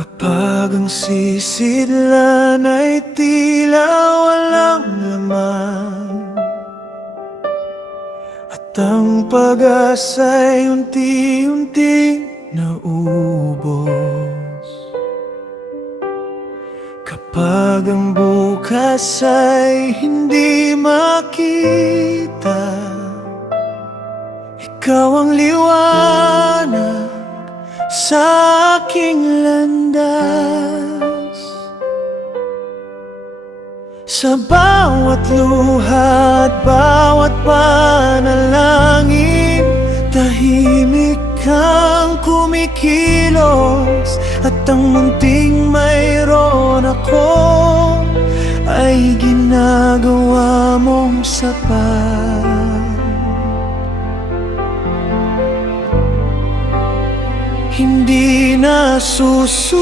Kapag ang sisidlan ay tila walang laman, at ang pag-asa'y unti-unting naubos. Kapag ang bukas ay hindi makita, ikaw ang liwanag sa aking landas. Sa bawat luha at bawat panalangin, tahimik kang kumikilos, at ang munting mayroon ako ay ginagawa mong sapat. Hindi na susukat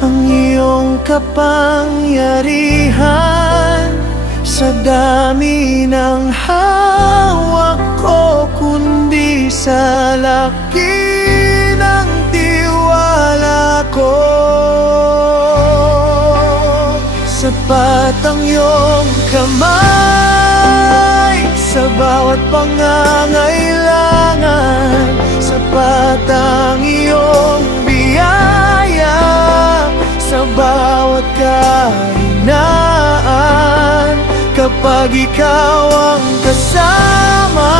ang iyong kapangyarihan sa dami ng hawak ko, kundi sa laki ng tiwala ko. Sapat ang iyong kamay sa bawat pangangailangan, sapat ang iyong biyaya sa bawat kahinaan. Kapag ikaw ang kasama,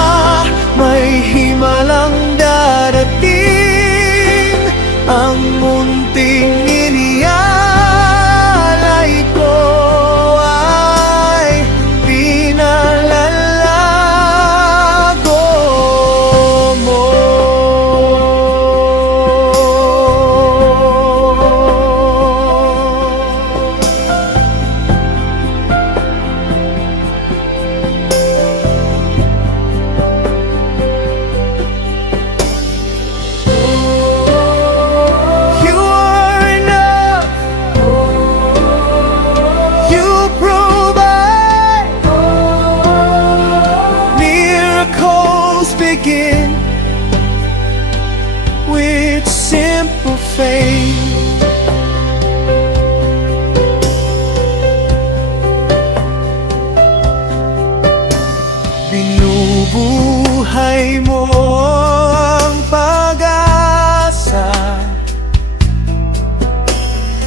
may himalang darating. Ang munting inialay ko ay pinalalago mo. Begin with simple faith. Binubuhay mo ang pag-asa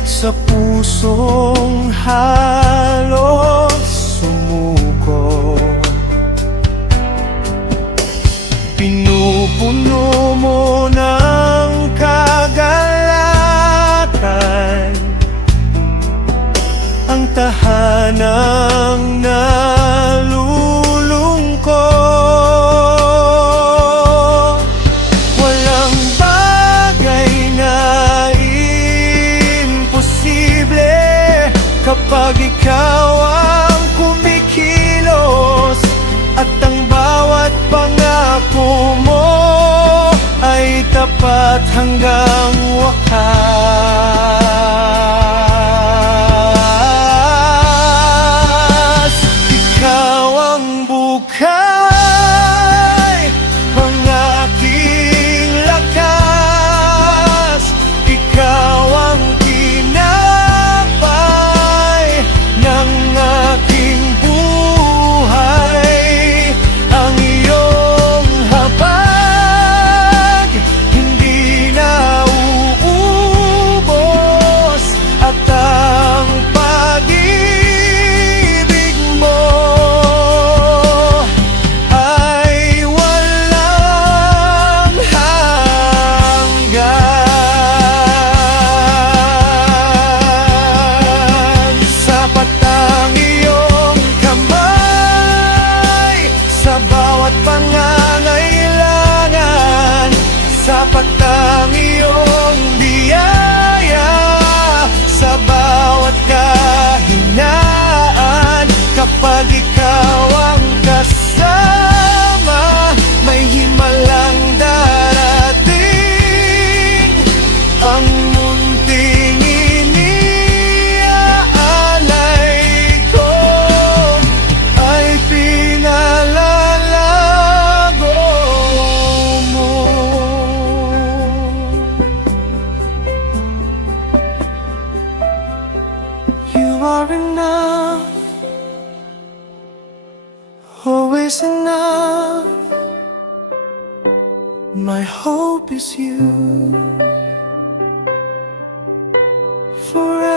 sa pusong halos sumuko. Pinupuno mo ng kagalakan ang tahanang nalulungkot. Walang bagay na imposible kapag ikaw ang kumikilos, at ang bawat pangako mo ay tapat hanggang wakas. Ikaw ang bukay, ang aking lakas. Ikaw ang tinapay ng aking buhay. Ang iyong habag hindi na uuwi. My hope is you forever.